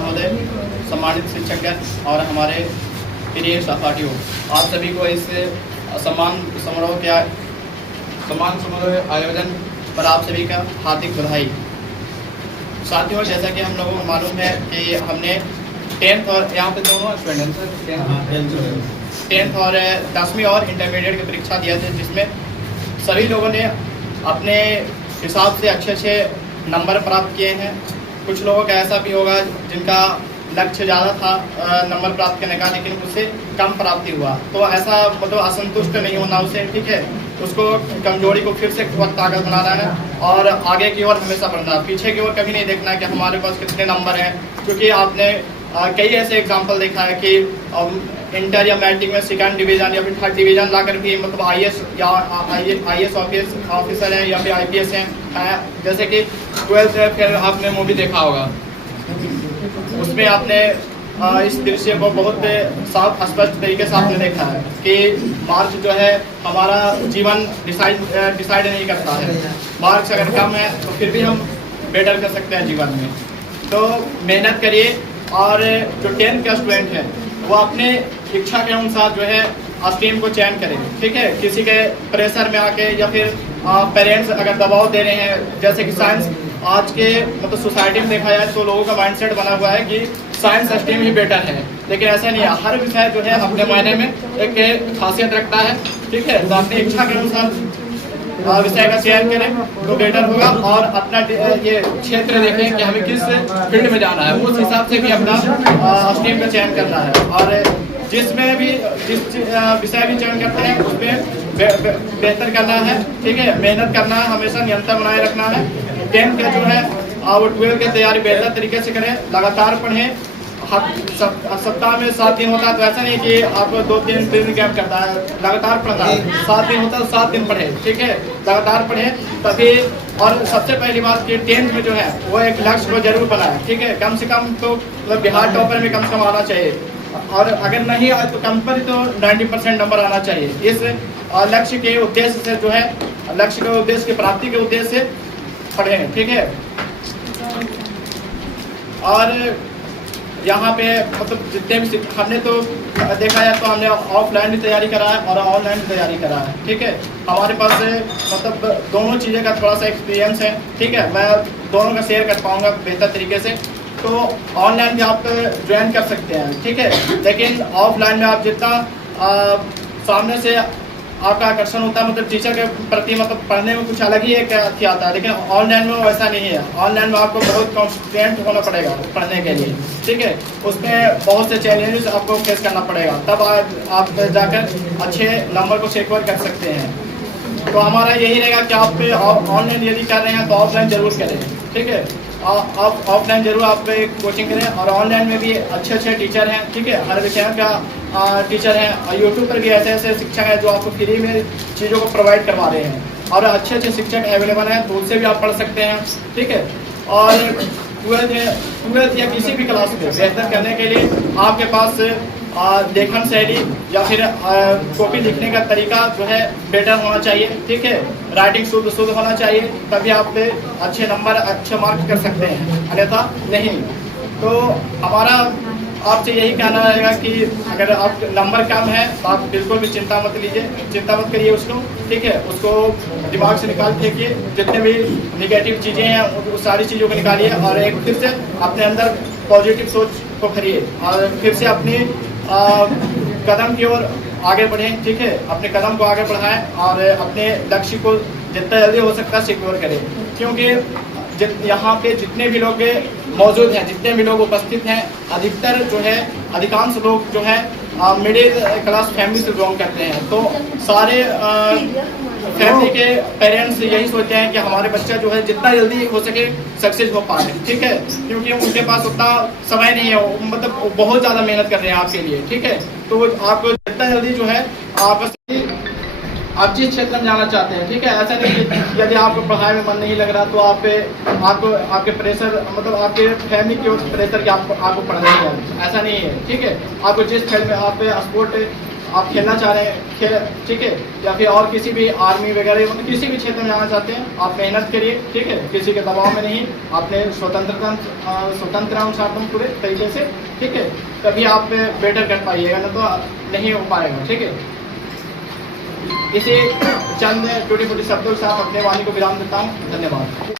महोदय, सम्मानित शिक्षकगण और हमारे प्रिय सहपाठियों, आप सभी को इस सम्मान समारोह आयोजन पर आप सभी का हार्दिक बधाई। साथियों, जैसा कि हम लोगों को मालूम है कि हमने 10th और यहाँ पे दोनों स्टूडेंट 10th और 10वीं और इंटरमीडिएट की परीक्षा दिया था, जिसमें सभी लोगों ने अपने हिसाब से अच्छे नंबर प्राप्त किए हैं। कुछ लोगों का ऐसा भी होगा जिनका लक्ष्य ज़्यादा था नंबर प्राप्त करने का, लेकिन उससे कम प्राप्ति हुआ, तो ऐसा मतलब असंतुष्ट नहीं होना उसे, ठीक है। उसको कमजोरी को फिर से ताकत बनाना है और आगे की ओर हमेशा बढ़ना है, पीछे की ओर कभी नहीं देखना है कि हमारे पास कितने नंबर हैं। क्योंकि आपने कई ऐसे एग्जाम्पल देखा है कि इंटर या मैट्रिक में 2nd डिवीज़न या फिर 3rd डिवीज़न लाकर भी मतलब IAS या IAS ऑफिसर हैं या फिर IPS हैं। जैसे कि 12th में फिर आपने मूवी देखा होगा, उसमें आपने इस दृश्य को बहुत साफ स्पष्ट तरीके से आपने देखा है कि मार्क्स जो है हमारा जीवन डिसाइड नहीं करता है। मार्क्स अगर कम है तो फिर भी हम बेटर कर सकते हैं जीवन में। तो मेहनत करिए और जो 10th का स्टूडेंट है वो अपने इच्छा के अनुसार जो है स्ट्रीम को चयन करें, ठीक है। किसी के प्रेशर में आके या फिर पेरेंट्स अगर दबाव दे रहे हैं, जैसे कि साइंस आज के मतलब सोसाइटी में देखा जाए तो लोगों का माइंडसेट बना हुआ है कि साइंस स्ट्रीम ही बेटर है, लेकिन ऐसा नहीं है। हर विषय जो है अपने मायने में एक खासियत रखता है, ठीक है। तो अपनी इच्छा के अनुसार विषय का चयन करें तो बेटर होगा और अपना ये क्षेत्र देखें कि हमें किस फील्ड में जाना है, उस हिसाब से भी अपना स्ट्रीम का चयन करना है। और जिस विषय भी चयन करते हैं उसमें बेहतर करना है, ठीक है। मेहनत करना है, हमेशा निरंतर बनाए रखना है। 10th का जो है वो 12th की तैयारी बेहतर तरीके से करें, लगातार पढ़ें। सप्ताह में 7 दिन होता है तो ऐसा नहीं कि आप 2-3 दिन गैप करता है, लगातार पढ़ना है। 7 दिन होता है तो 7 दिन पढ़े, ठीक है, लगातार पढ़े तभी। और सबसे पहली बात कि 10th में जो है वो एक लक्ष्य को जरूर बनाए, ठीक है। कम से कम तो बिहार टॉपर में कम से कम आना चाहिए, और अगर नहीं आए तो कम पर तो 90% नंबर आना चाहिए। इस लक्ष्य के उद्देश्य से जो है लक्ष्य के उद्देश्य की प्राप्ति के उद्देश्य से पढ़ें, ठीक है। और यहाँ पे मतलब जितने भी हमने तो देखा है तो हमने ऑफलाइन भी तैयारी करा है और ऑनलाइन भी तैयारी करा है, ठीक है। हमारे पास मतलब दोनों चीज़ें का थोड़ा सा एक्सपीरियंस है, ठीक है। मैं दोनों का शेयर कर पाऊँगा बेहतर तरीके से। तो ऑनलाइन भी आप ज्वाइन कर सकते हैं, ठीक है, लेकिन ऑफलाइन में आप जितना सामने से आपका आकर्षण होता है, मतलब टीचर के प्रति मतलब पढ़ने में कुछ अलग ही एक अथी आता है, लेकिन ऑनलाइन में वैसा नहीं है। ऑनलाइन में आपको बहुत कॉन्सेंट्रेट होना पड़ेगा पढ़ने के लिए, ठीक है। उसमें बहुत से चैलेंजेस आपको फेस करना पड़ेगा, तब आप जाकर अच्छे नंबर को सिक्योर कर सकते हैं। तो हमारा यही रहेगा कि आप ऑनलाइन यदि कर रहे हैं तो ऑफलाइन जरूर करें, ठीक है। आप ऑफलाइन जरूर आप कोचिंग करें, और ऑनलाइन में भी अच्छे टीचर हैं, ठीक है। हर विषय का टीचर हैं, और यूट्यूब पर भी ऐसे शिक्षक हैं जो आपको फ्री में चीज़ों को प्रोवाइड करवा रहे हैं, और अच्छे शिक्षक अवेलेबल हैं, तो उससे भी आप पढ़ सकते हैं, ठीक है। और 12th या किसी भी क्लास में बेहतर करने के लिए आपके पास लेखन शैली या फिर कॉपी लिखने का तरीका जो है बेटर होना चाहिए, ठीक है। राइटिंग शुद्ध होना चाहिए, तभी आप अच्छे नंबर अच्छे मार्क्स कर सकते हैं, अन्यथा नहीं। तो हमारा आपसे यही कहना रहेगा कि अगर आप नंबर कम है तो आप बिल्कुल भी चिंता मत करिए उसको, ठीक है। उसको दिमाग से निकाल फेंकिए, जितने भी निगेटिव चीज़ें हैं उस सारी चीज़ों को निकालिए, और एक फिर से अपने अंदर पॉजिटिव सोच को करिए, और फिर से अपनी कदम की ओर आगे बढ़ें, ठीक है। अपने कदम को आगे बढ़ाएं और अपने लक्ष्य को जितना जल्दी हो सकता है सिक्योर करें, क्योंकि यहाँ पे जितने भी लोग मौजूद हैं, जितने भी लोग उपस्थित हैं, अधिकांश लोग जो है मिडिल क्लास फैमिली से बिलोंग करते हैं। तो सारे फैमिली के पेरेंट्स यही सोचते हैं कि हमारे बच्चा जो है जितना जल्दी हो सके सक्सेस हो पाए, ठीक है, क्योंकि उनके पास उतना समय नहीं है, मतलब बहुत ज़्यादा मेहनत कर रहे हैं आपके लिए, ठीक है। तो आपको जितना जल्दी जो है आप जिस क्षेत्र में जाना चाहते हैं, ठीक है। ऐसा नहीं कि यदि आपको पढ़ाई में मन नहीं लग रहा तो आपके प्रेशर मतलब आपके फैमिली की ओर प्रेशर कि आपको पढ़ना ही है, ऐसा नहीं है, ठीक है। आपको जिस फील्ड में आप स्पोर्ट आप खेलना चाह रहे हैं ठीक है, या फिर और किसी भी आर्मी वगैरह मतलब किसी भी क्षेत्र में जाना चाहते हैं, आप मेहनत करिए, ठीक है, किसी के दबाव में नहीं, आपने स्वतंत्र अनुसार तुम पूरे तरीके से, ठीक है, तभी आप बेटर कर पाइएगा, ना तो नहीं हो पाएगा, ठीक है। इसी चंद टूटी फूटी शब्दों के साथ अपने वाणी को विराम देता हूँ। धन्यवाद।